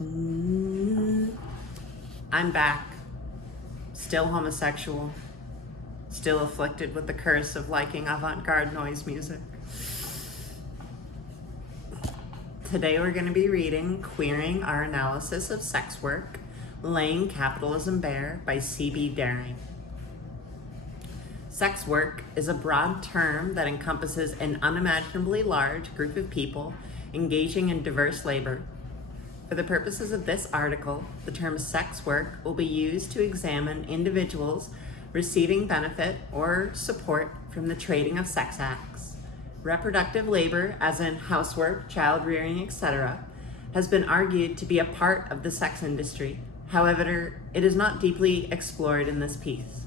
I'm back, still homosexual, still afflicted with the curse of liking avant-garde noise music. Today we're going to be reading Queering Our Analysis of Sex Work, Laying Capitalism Bare by C.B. Daring. Sex work is a broad term that encompasses an unimaginably large group of people engaging in diverse labor. For the purposes of this article, the term sex work will be used to examine individuals receiving benefit or support from the trading of sex acts. Reproductive labor, as in housework, child rearing, etc., has been argued to be a part of the sex industry. However, it is not deeply explored in this piece.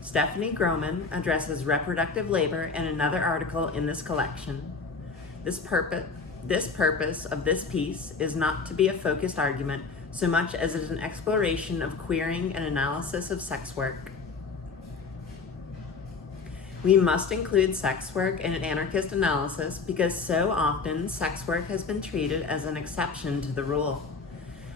Stephanie Groman addresses reproductive labor in another article in this collection. This purpose of this piece is not to be a focused argument so much as it is an exploration of queering and analysis of sex work. We must include sex work in an anarchist analysis because so often sex work has been treated as an exception to the rule.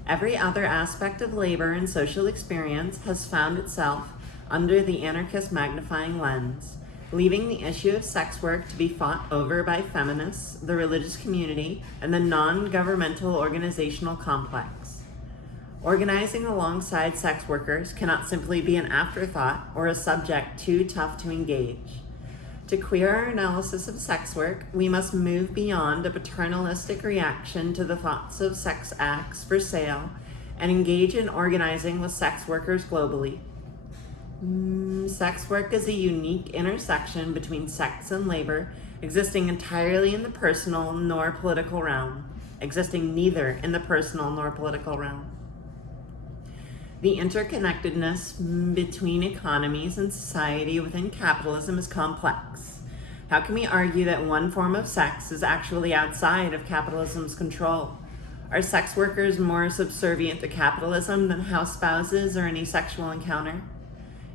Every other aspect of labor and social experience has found itself under the anarchist magnifying lens, leaving the issue of sex work to be fought over by feminists, the religious community, and the non-governmental organizational complex. Organizing alongside sex workers cannot simply be an afterthought or a subject too tough to engage. To queer our analysis of sex work, we must move beyond a paternalistic reaction to the thoughts of sex acts for sale and engage in organizing with sex workers globally. Sex work is a unique intersection between sex and labor, existing entirely in the personal nor political realm, existing neither in the personal nor political realm. The interconnectedness between economies and society within capitalism is complex. How can we argue that one form of sex is actually outside of capitalism's control? Are sex workers more subservient to capitalism than house spouses or any sexual encounter?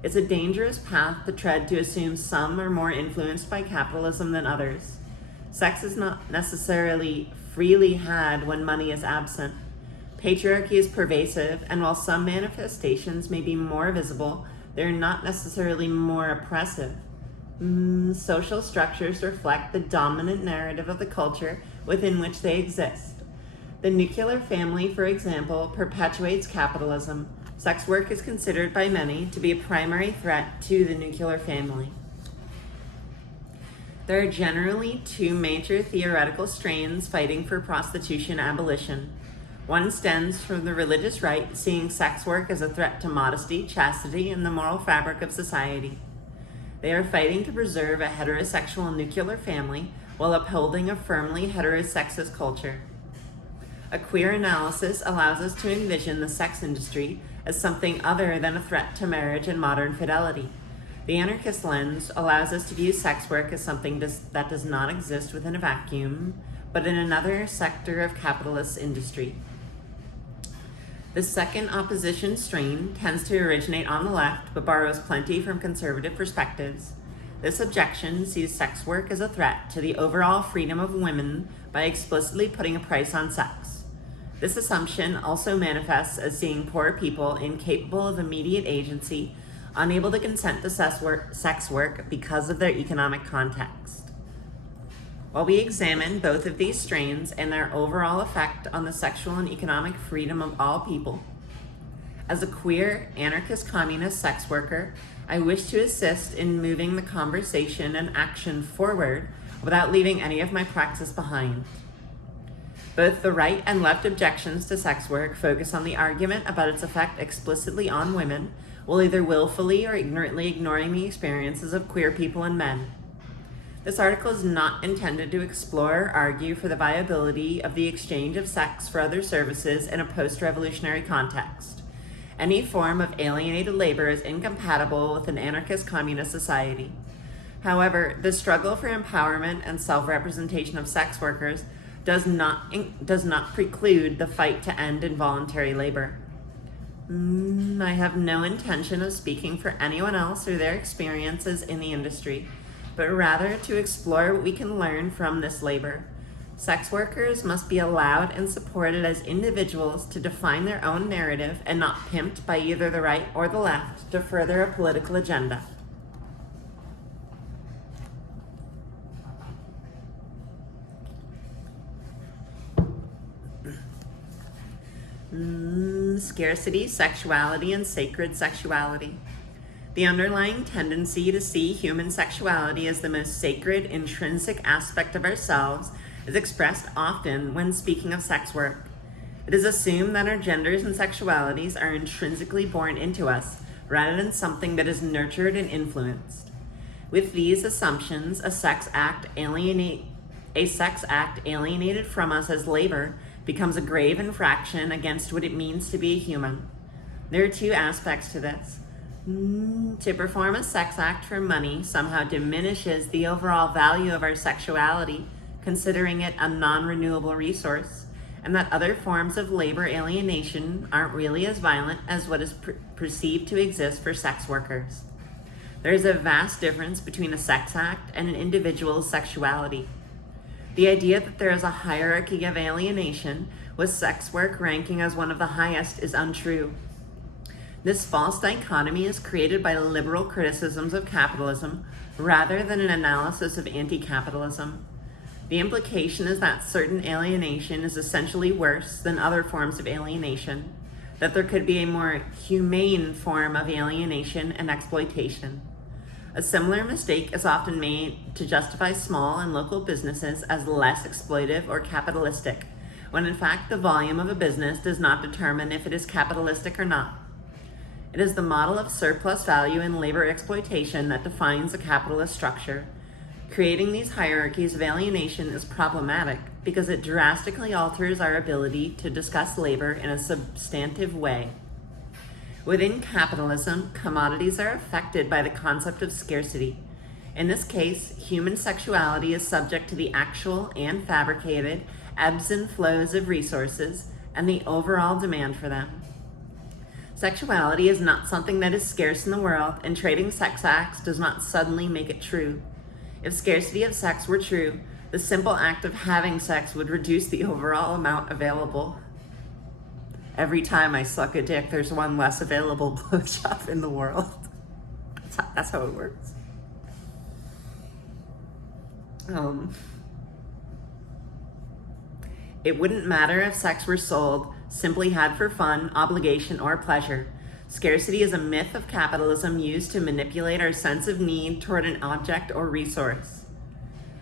It's a dangerous path to tread to assume some are more influenced by capitalism than others. Sex is not necessarily freely had when money is absent. Patriarchy is pervasive, and while some manifestations may be more visible, they're not necessarily more oppressive. Social structures reflect the dominant narrative of the culture within which they exist. The nuclear family, for example, perpetuates capitalism. Sex work is considered by many to be a primary threat to the nuclear family. There are generally two major theoretical strains fighting for prostitution abolition. One stems from the religious right, seeing sex work as a threat to modesty, chastity, and the moral fabric of society. They are fighting to preserve a heterosexual nuclear family while upholding a firmly heterosexist culture. A queer analysis allows us to envision the sex industry as something other than a threat to marriage and modern fidelity. The anarchist lens allows us to view sex work as something that does not exist within a vacuum, but in another sector of capitalist industry. The second opposition strain tends to originate on the left, but borrows plenty from conservative perspectives. This objection sees sex work as a threat to the overall freedom of women by explicitly putting a price on sex. This assumption also manifests as seeing poor people incapable of immediate agency, unable to consent to sex work because of their economic context. While we examine both of these strains and their overall effect on the sexual and economic freedom of all people, as a queer, anarchist, communist sex worker, I wish to assist in moving the conversation and action forward without leaving any of my praxis behind. Both the right and left objections to sex work focus on the argument about its effect explicitly on women, while either willfully or ignorantly ignoring the experiences of queer people and men. This article is not intended to explore or argue for the viability of the exchange of sex for other services in a post-revolutionary context. Any form of alienated labor is incompatible with an anarchist communist society. However, the struggle for empowerment and self-representation of sex workers does not preclude the fight to end involuntary labor. I have no intention of speaking for anyone else or their experiences in the industry, but rather to explore what we can learn from this labor. Sex workers must be allowed and supported as individuals to define their own narrative and not pimped by either the right or the left to further a political agenda. Scarcity, sexuality, and sacred sexuality. The underlying tendency to see human sexuality as the most sacred, intrinsic aspect of ourselves is expressed often when speaking of sex work. It is assumed that our genders and sexualities are intrinsically born into us, rather than something that is nurtured and influenced. With these assumptions, a sex act alienated from us as labor becomes a grave infraction against what it means to be a human. There are two aspects to this. To perform a sex act for money somehow diminishes the overall value of our sexuality, considering it a non-renewable resource, and that other forms of labor alienation aren't really as violent as what is perceived to exist for sex workers. There is a vast difference between a sex act and an individual's sexuality. The idea that there is a hierarchy of alienation, with sex work ranking as one of the highest, is untrue. This false dichotomy is created by liberal criticisms of capitalism rather than an analysis of anti-capitalism. The implication is that certain alienation is essentially worse than other forms of alienation, that there could be a more humane form of alienation and exploitation. A similar mistake is often made to justify small and local businesses as less exploitive or capitalistic, when in fact the volume of a business does not determine if it is capitalistic or not. It is the model of surplus value and labor exploitation that defines a capitalist structure. Creating these hierarchies of alienation is problematic because it drastically alters our ability to discuss labor in a substantive way. Within capitalism, commodities are affected by the concept of scarcity. In this case, human sexuality is subject to the actual and fabricated ebbs and flows of resources and the overall demand for them. Sexuality is not something that is scarce in the world, and trading sex acts does not suddenly make it true. If scarcity of sex were true, the simple act of having sex would reduce the overall amount available. Every time I suck a dick, there's one less available blowjob in the world. That's how it works. It wouldn't matter if sex were sold, simply had for fun, obligation, or pleasure. Scarcity is a myth of capitalism used to manipulate our sense of need toward an object or resource.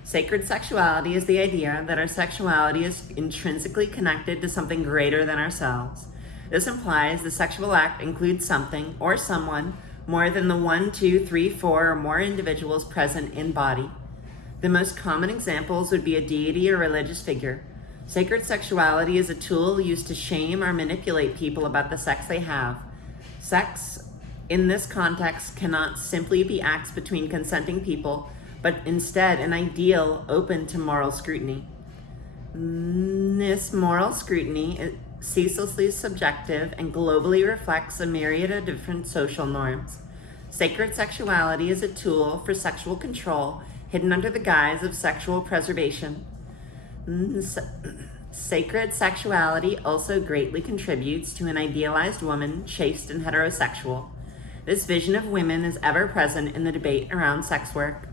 Sacred sexuality is the idea that our sexuality is intrinsically connected to something greater than ourselves. This implies the sexual act includes something or someone more than the 1, 2, 3, 4 or more individuals present in body. The most common examples would be a deity or religious figure. Sacred sexuality is a tool used to shame or manipulate people about the sex they have. Sex, in this context, cannot simply be acts between consenting people, but instead an ideal open to moral scrutiny. This moral scrutiny is ceaselessly subjective and globally reflects a myriad of different social norms. Sacred sexuality is a tool for sexual control hidden under the guise of sexual preservation. Sacred sexuality also greatly contributes to an idealized woman, chaste and heterosexual. This vision of women is ever present in the debate around sex work.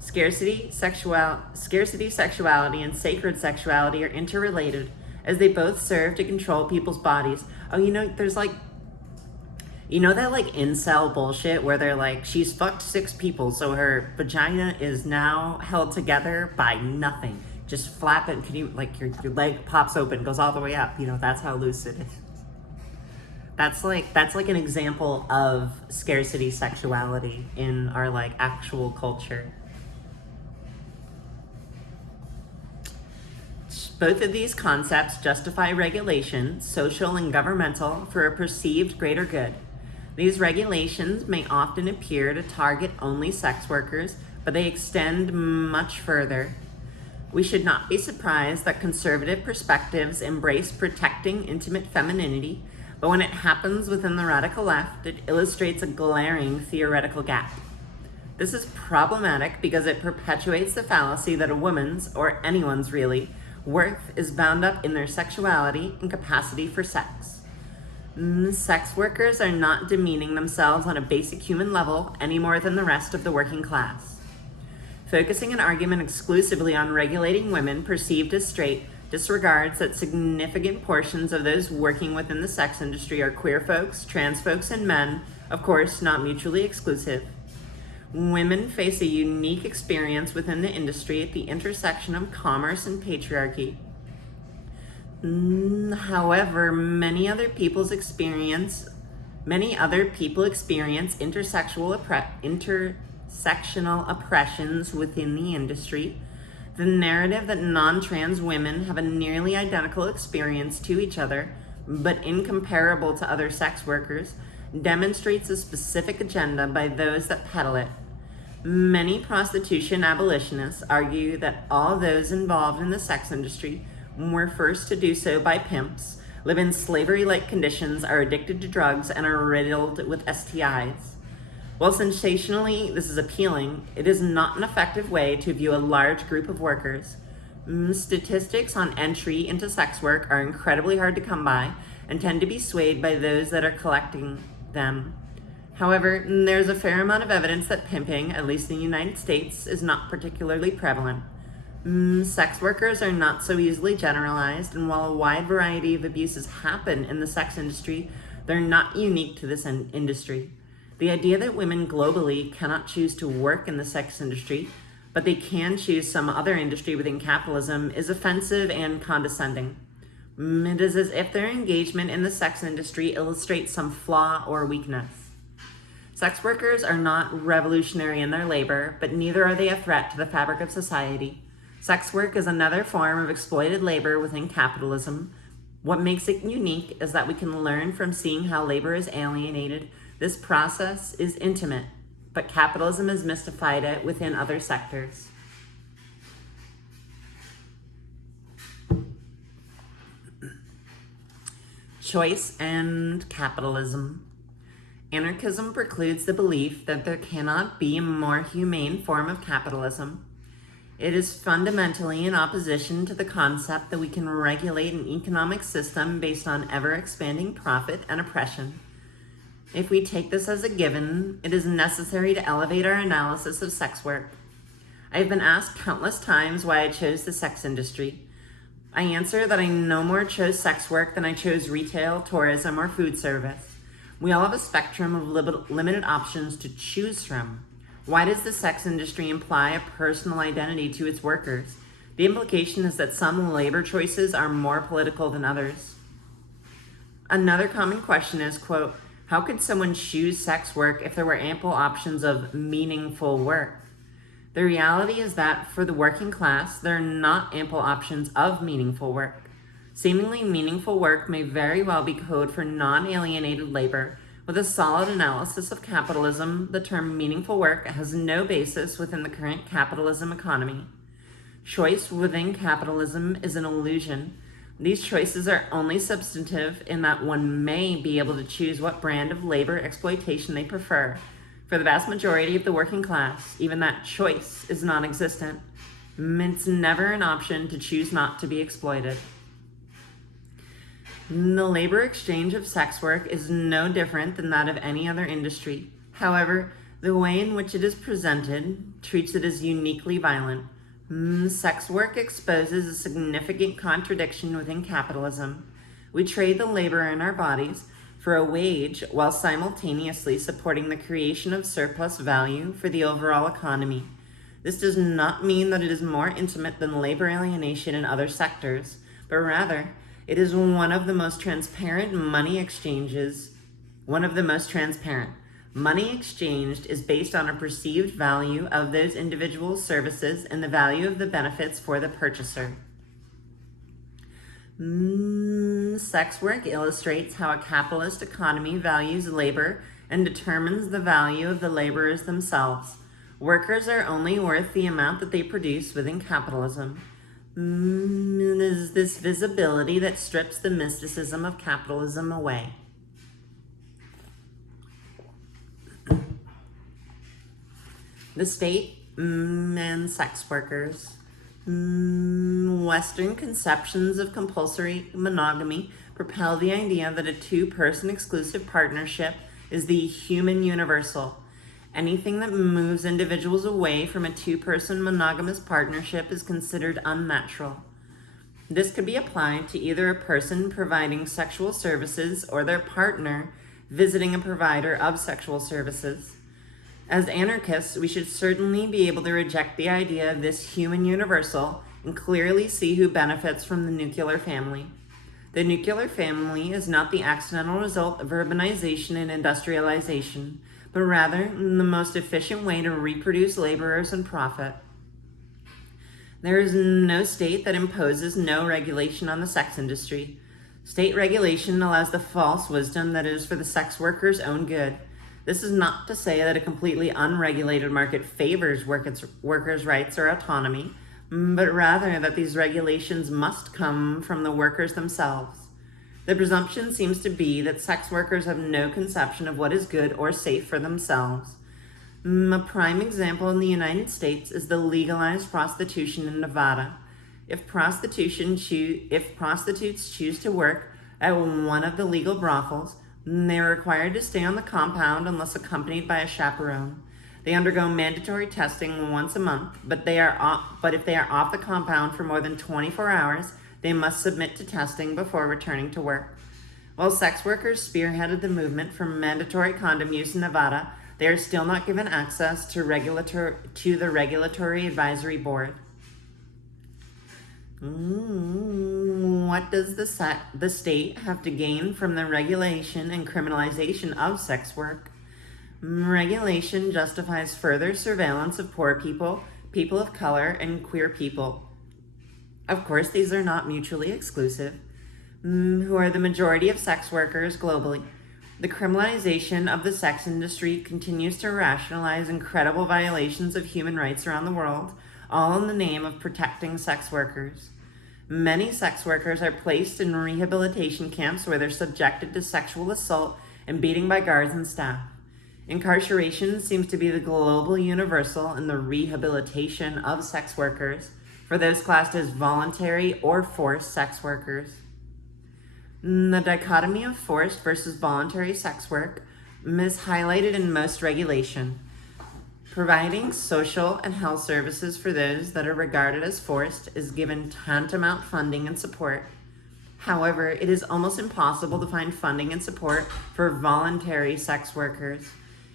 Scarcity, sexuality, and sacred sexuality are interrelated, as they both serve to control people's bodies. There's that incel bullshit where they're like, she's fucked 6 people, so her vagina is now held together by nothing. Just flap it, your leg pops open, goes all the way up. That's how loose it is. That's like an example of scarcity sexuality in our actual culture. Both of these concepts justify regulation, social and governmental, for a perceived greater good. These regulations may often appear to target only sex workers, but they extend much further. We should not be surprised that conservative perspectives embrace protecting intimate femininity, but when it happens within the radical left, it illustrates a glaring theoretical gap. This is problematic because it perpetuates the fallacy that a woman's, or anyone's really, Worth is bound up in their sexuality and capacity for sex. Sex workers are not demeaning themselves on a basic human level any more than the rest of the working class. Focusing an argument exclusively on regulating women perceived as straight disregards that significant portions of those working within the sex industry are queer folks, trans folks, and men, of course, not mutually exclusive. Women face a unique experience within the industry at the intersection of commerce and patriarchy. However, many other people experience intersectional oppressions within the industry. The narrative that non-trans women have a nearly identical experience to each other, but incomparable to other sex workers, demonstrates a specific agenda by those that peddle it. Many prostitution abolitionists argue that all those involved in the sex industry were first to do so by pimps, live in slavery-like conditions, are addicted to drugs, and are riddled with STIs. While sensationally this is appealing, it is not an effective way to view a large group of workers. Statistics on entry into sex work are incredibly hard to come by and tend to be swayed by those that are collecting them. However, there's a fair amount of evidence that pimping, at least in the United States, is not particularly prevalent. Sex workers are not so easily generalized, and while a wide variety of abuses happen in the sex industry, they're not unique to this industry. The idea that women globally cannot choose to work in the sex industry, but they can choose some other industry within capitalism, is offensive and condescending. It is as if their engagement in the sex industry illustrates some flaw or weakness. Sex workers are not revolutionary in their labor, but neither are they a threat to the fabric of society. Sex work is another form of exploited labor within capitalism. What makes it unique is that we can learn from seeing how labor is alienated. This process is intimate, but capitalism has mystified it within other sectors. Choice and capitalism. Anarchism precludes the belief that there cannot be a more humane form of capitalism. It is fundamentally in opposition to the concept that we can regulate an economic system based on ever-expanding profit and oppression. If we take this as a given, it is necessary to elevate our analysis of sex work. I have been asked countless times why I chose the sex industry. I answer that I no more chose sex work than I chose retail, tourism, or food service. We all have a spectrum of limited options to choose from. Why does the sex industry imply a personal identity to its workers? The implication is that some labor choices are more political than others. Another common question is, quote, how could someone choose sex work if there were ample options of meaningful work? The reality is that for the working class, there are not ample options of meaningful work. Seemingly meaningful work may very well be code for non-alienated labor. With a solid analysis of capitalism, the term meaningful work has no basis within the current capitalism economy. Choice within capitalism is an illusion. These choices are only substantive in that one may be able to choose what brand of labor exploitation they prefer. For the vast majority of the working class, even that choice is non-existent. It's never an option to choose not to be exploited. The labor exchange of sex work is no different than that of any other industry. However, the way in which it is presented treats it as uniquely violent. Sex work exposes a significant contradiction within capitalism. We trade the labor in our bodies for a wage while simultaneously supporting the creation of surplus value for the overall economy. This does not mean that it is more intimate than labor alienation in other sectors, but rather, it is one of the most transparent money exchanges. Money exchanged is based on a perceived value of those individual services and the value of the benefits for the purchaser. Sex work illustrates how a capitalist economy values labor and determines the value of the laborers themselves. Workers are only worth the amount that they produce within capitalism. It is this visibility that strips the mysticism of capitalism away. The state and sex workers. Western conceptions of compulsory monogamy propel the idea that a two-person exclusive partnership is the human universal. Anything that moves individuals away from a two-person monogamous partnership is considered unnatural. This could be applied to either a person providing sexual services or their partner visiting a provider of sexual services. As anarchists, we should certainly be able to reject the idea of this human universal and clearly see who benefits from the nuclear family. The nuclear family is not the accidental result of urbanization and industrialization, but rather the most efficient way to reproduce laborers and profit. There is no state that imposes no regulation on the sex industry. State regulation allows the false wisdom that it is for the sex workers' own good. This is not to say that a completely unregulated market favors workers' rights or autonomy, but rather that these regulations must come from the workers themselves. The presumption seems to be that sex workers have no conception of what is good or safe for themselves. A prime example in the United States is the legalized prostitution in Nevada. If prostitutes choose to work at one of the legal brothels, they are required to stay on the compound unless accompanied by a chaperone. They undergo mandatory testing once a month, but if they are off the compound for more than 24 hours, they must submit to testing before returning to work. While sex workers spearheaded the movement for mandatory condom use in Nevada, they are still not given access to the Regulatory Advisory Board. What does the state have to gain from the regulation and criminalization of sex work? Regulation justifies further surveillance of poor people, people of color, and queer people. Of course, these are not mutually exclusive, who are the majority of sex workers globally. The criminalization of the sex industry continues to rationalize incredible violations of human rights around the world, all in the name of protecting sex workers. Many sex workers are placed in rehabilitation camps where they're subjected to sexual assault and beating by guards and staff. Incarceration seems to be the global universal in the rehabilitation of sex workers for those classed as voluntary or forced sex workers. The dichotomy of forced versus voluntary sex work is highlighted in most regulation. Providing social and health services for those that are regarded as forced is given tantamount funding and support. However, it is almost impossible to find funding and support for voluntary sex workers.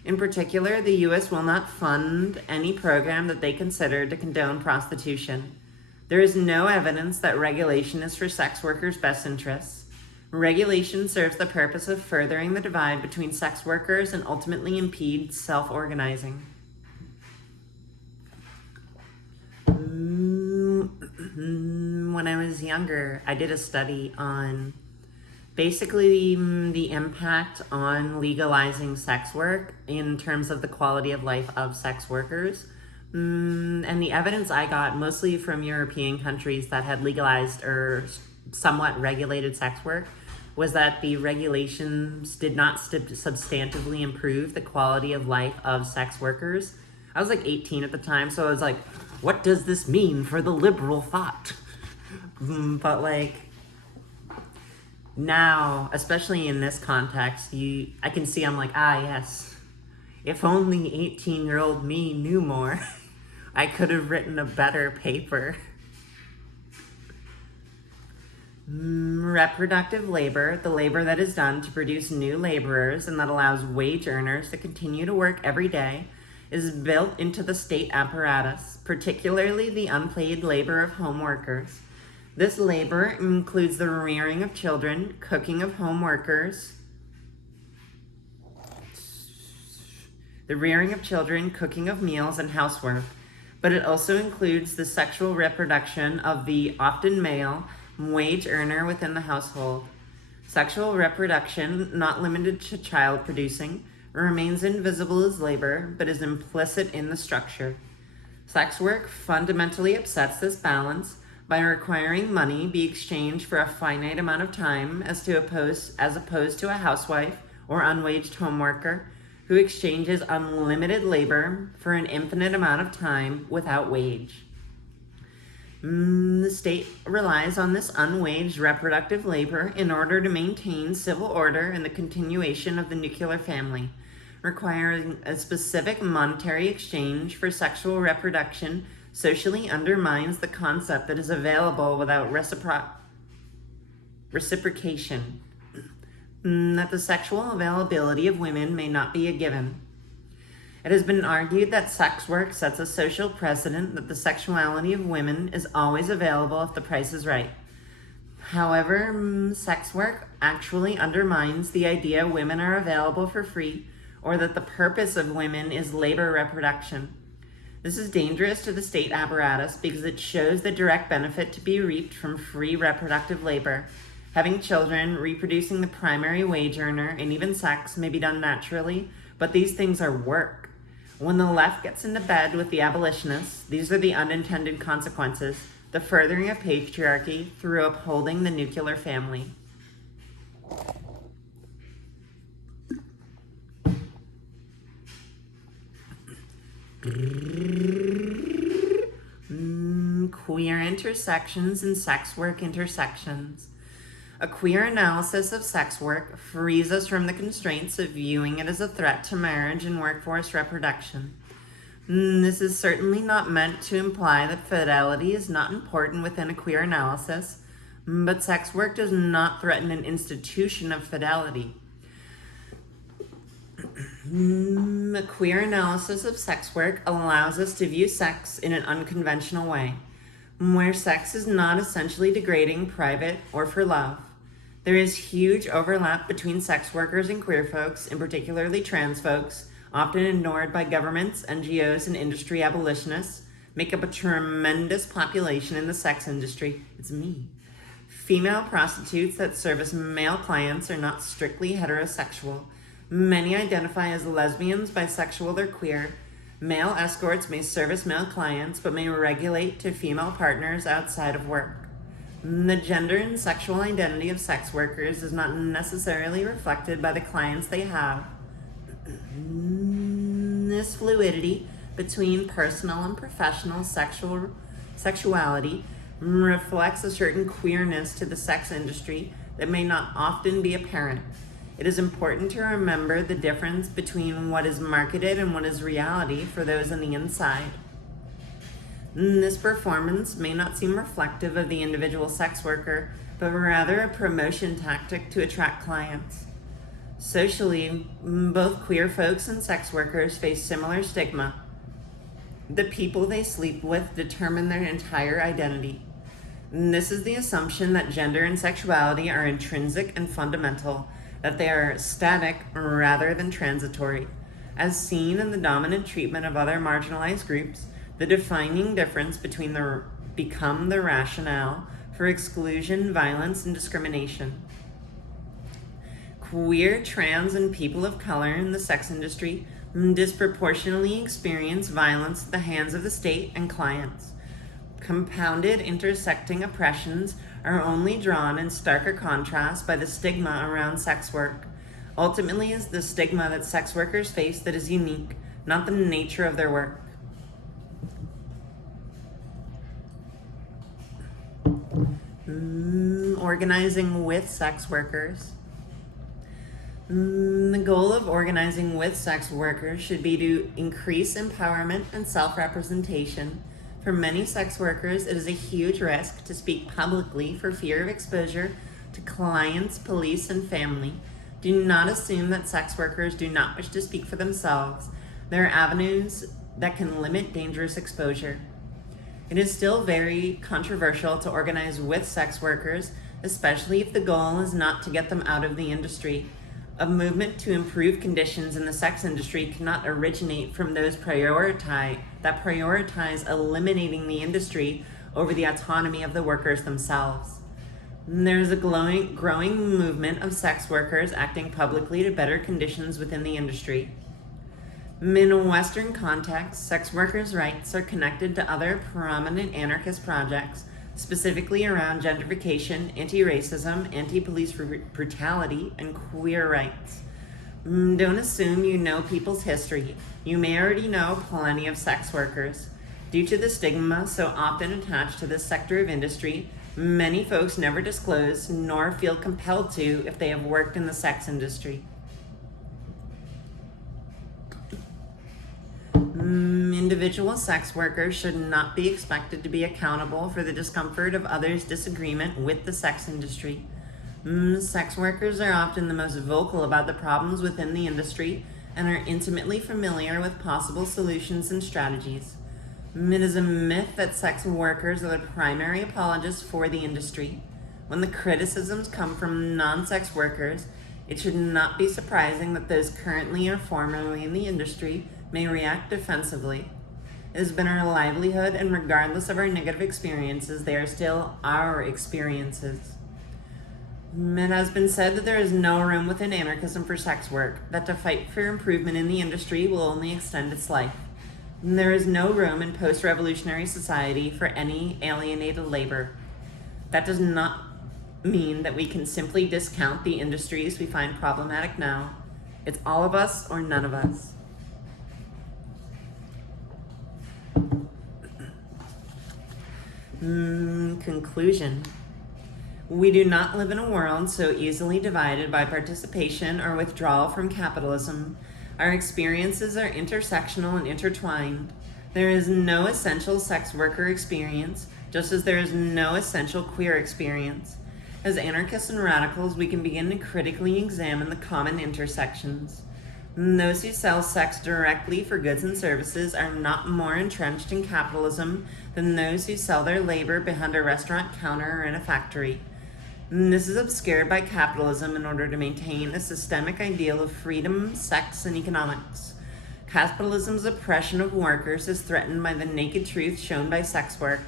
In particular, the U.S. will not fund any program that they consider to condone prostitution. There is no evidence that regulation is for sex workers' best interests. Regulation serves the purpose of furthering the divide between sex workers and ultimately impedes self-organizing. When I was younger, I did a study on basically the impact on legalizing sex work in terms of the quality of life of sex workers. And the evidence I got, mostly from European countries that had legalized or somewhat regulated sex work, was that the regulations did not substantively improve the quality of life of sex workers. I was like 18 at the time, so I was like, what does this mean for the liberal thought? But like, now, especially in this context, I can see I'm like, yes, if only 18-year-old me knew more, I could have written a better paper. Reproductive labor, the labor that is done to produce new laborers and that allows wage earners to continue to work every day, is built into the state apparatus, particularly the unpaid labor of home workers. This labor includes the rearing of children, cooking of home workers, the rearing of children, cooking of meals, and housework, but it also includes the sexual reproduction of the often male wage earner within the household. Sexual reproduction, not limited to child producing, remains invisible as labor, but is implicit in the structure. Sex work fundamentally upsets this balance by requiring money be exchanged for a finite amount of time as opposed to a housewife or unwaged home worker who exchanges unlimited labor for an infinite amount of time without wage. The state relies on this unwaged reproductive labor in order to maintain civil order and the continuation of the nuclear family, requiring a specific monetary exchange for sexual reproduction socially undermines the concept that is available without reciprocation, that the sexual availability of women may not be a given. It has been argued that sex work sets a social precedent that the sexuality of women is always available if the price is right. However, sex work actually undermines the idea women are available for free or that the purpose of women is labor reproduction. This is dangerous to the state apparatus because it shows the direct benefit to be reaped from free reproductive labor. Having children, reproducing the primary wage earner, and even sex may be done naturally, but these things are work. When the left gets into bed with the abolitionists, these are the unintended consequences, the furthering of patriarchy through upholding the nuclear family. Queer intersections and sex work intersections. A queer analysis of sex work frees us from the constraints of viewing it as a threat to marriage and workforce reproduction. This is certainly not meant to imply that fidelity is not important within a queer analysis, but sex work does not threaten an institution of fidelity. A queer analysis of sex work allows us to view sex in an unconventional way, where sex is not essentially degrading, private, or for love. There is huge overlap between sex workers and queer folks, and particularly trans folks, often ignored by governments, NGOs, and industry abolitionists, make up a tremendous population in the sex industry. It's me. Female prostitutes that service male clients are not strictly heterosexual. Many identify as lesbians, bisexual, or queer. Male escorts may service male clients, but may regulate to female partners outside of work. The gender and sexual identity of sex workers is not necessarily reflected by the clients they have. This fluidity between personal and professional sexuality reflects a certain queerness to the sex industry that may not often be apparent. It is important to remember the difference between what is marketed and what is reality for those on the inside. This performance may not seem reflective of the individual sex worker, but rather a promotion tactic to attract clients. Socially, both queer folks and sex workers face similar stigma. The people they sleep with determine their entire identity. This is the assumption that gender and sexuality are intrinsic and fundamental, that they are static rather than transitory. As seen in the dominant treatment of other marginalized groups, the defining difference become the rationale for exclusion, violence, and discrimination. Queer, trans, and people of color in the sex industry disproportionately experience violence at the hands of the state and clients. Compounded, intersecting oppressions are only drawn in starker contrast by the stigma around sex work. Ultimately, it's the stigma that sex workers face that is unique, not the nature of their work. Organizing with sex workers. The goal of organizing with sex workers should be to increase empowerment and self-representation. For many sex workers, it is a huge risk to speak publicly for fear of exposure to clients, police, and family. Do not assume that sex workers do not wish to speak for themselves. There are avenues that can limit dangerous exposure. It is still very controversial to organize with sex workers, especially if the goal is not to get them out of the industry. A movement to improve conditions in the sex industry cannot originate from those that prioritize eliminating the industry over the autonomy of the workers themselves. There is a growing movement of sex workers acting publicly to better conditions within the industry. In a Western context, sex workers' rights are connected to other prominent anarchist projects, specifically around gentrification, anti-racism, anti-police brutality, and queer rights. Don't assume you know people's history. You may already know plenty of sex workers. Due to the stigma so often attached to this sector of industry, many folks never disclose nor feel compelled to if they have worked in the sex industry. Individual sex workers should not be expected to be accountable for the discomfort of others' disagreement with the sex industry. Sex workers are often the most vocal about the problems within the industry and are intimately familiar with possible solutions and strategies. It is a myth that sex workers are the primary apologists for the industry. When the criticisms come from non-sex workers, it should not be surprising that those currently or formerly in the industry may react defensively. It has been our livelihood, and regardless of our negative experiences, they are still our experiences. It has been said that there is no room within anarchism for sex work, that to fight for improvement in the industry will only extend its life. There is no room in post-revolutionary society for any alienated labor. That does not mean that we can simply discount the industries we find problematic now. It's all of us or none of us. Conclusion. We do not live in a world so easily divided by participation or withdrawal from capitalism. Our experiences are intersectional and intertwined. There is no essential sex worker experience, just as there is no essential queer experience. As anarchists and radicals, we can begin to critically examine the common intersections. Those who sell sex directly for goods and services are not more entrenched in capitalism than those who sell their labor behind a restaurant counter or in a factory. This is obscured by capitalism in order to maintain a systemic ideal of freedom, sex, and economics. Capitalism's oppression of workers is threatened by the naked truth shown by sex work.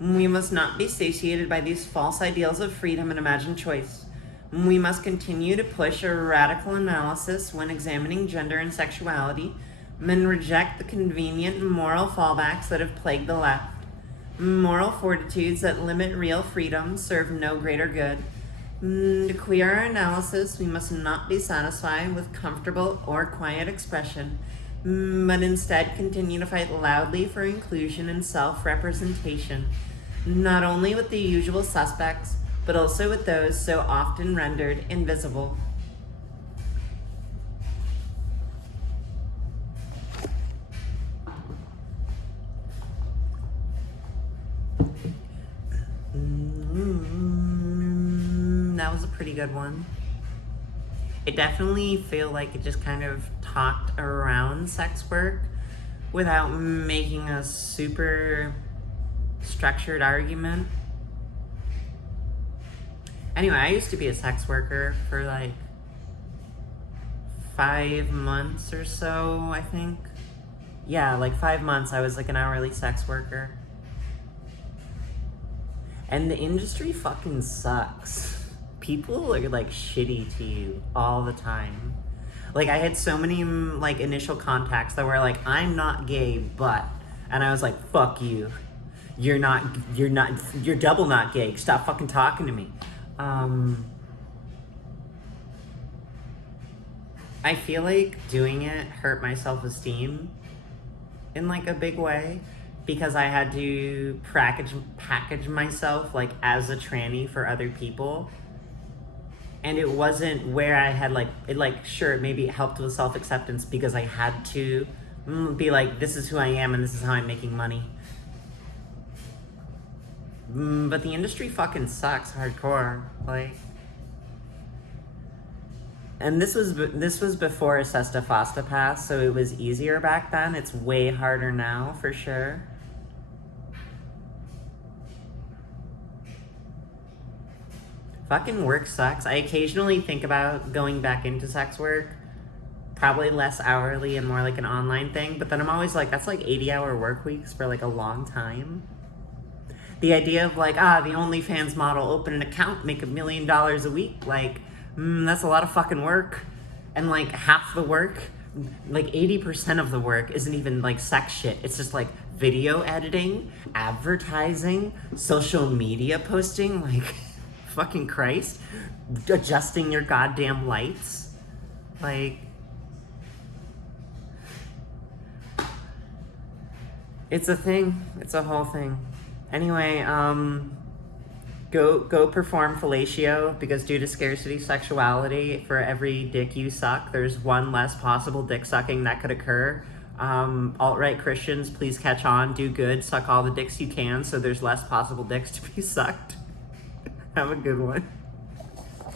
We must not be satiated by these false ideals of freedom and imagined choice. We must continue to push a radical analysis when examining gender and sexuality, and reject the convenient moral fallbacks that have plagued the left. Moral fortitudes that limit real freedom serve no greater good. To clear our analysis, we must not be satisfied with comfortable or quiet expression, but instead continue to fight loudly for inclusion and self-representation, not only with the usual suspects, but also with those so often rendered invisible. That was a pretty good one. It definitely feel like it just kind of talked around sex work without making a super structured argument. Anyway, I used to be a sex worker for like 5 months or so, I think. Yeah, like 5 months I was like an hourly sex worker. And the industry fucking sucks. People are like shitty to you all the time. Like I had so many like initial contacts that were like, I'm not gay, but, and I was like, fuck you. You're double not gay. Stop fucking talking to me. I feel like doing it hurt my self-esteem in like a big way, because I had to package myself like as a tranny for other people. And it wasn't where I had like, it like, sure, maybe it helped with self-acceptance because I had to be like, this is who I am and this is how I'm making money. But the industry fucking sucks hardcore, like. And this was before Sesta Fosta passed, so it was easier back then. It's way harder now, for sure. Fucking work sucks. I occasionally think about going back into sex work, probably less hourly and more like an online thing, but then I'm always like, that's like 80-hour work weeks for like a long time. The idea of like, the OnlyFans model, open an account, make $1 million a week, like, that's a lot of fucking work. And like half the work, like 80% of the work isn't even like sex shit. It's just like video editing, advertising, social media posting, like fucking Christ, adjusting your goddamn lights. Like, It's a thing. It's a whole thing. Anyway, go perform fellatio, because due to scarcity sexuality, for every dick you suck, there's one less possible dick sucking that could occur. Alt-right Christians, please catch on, do good, suck all the dicks you can, so there's less possible dicks to be sucked. Have a good one.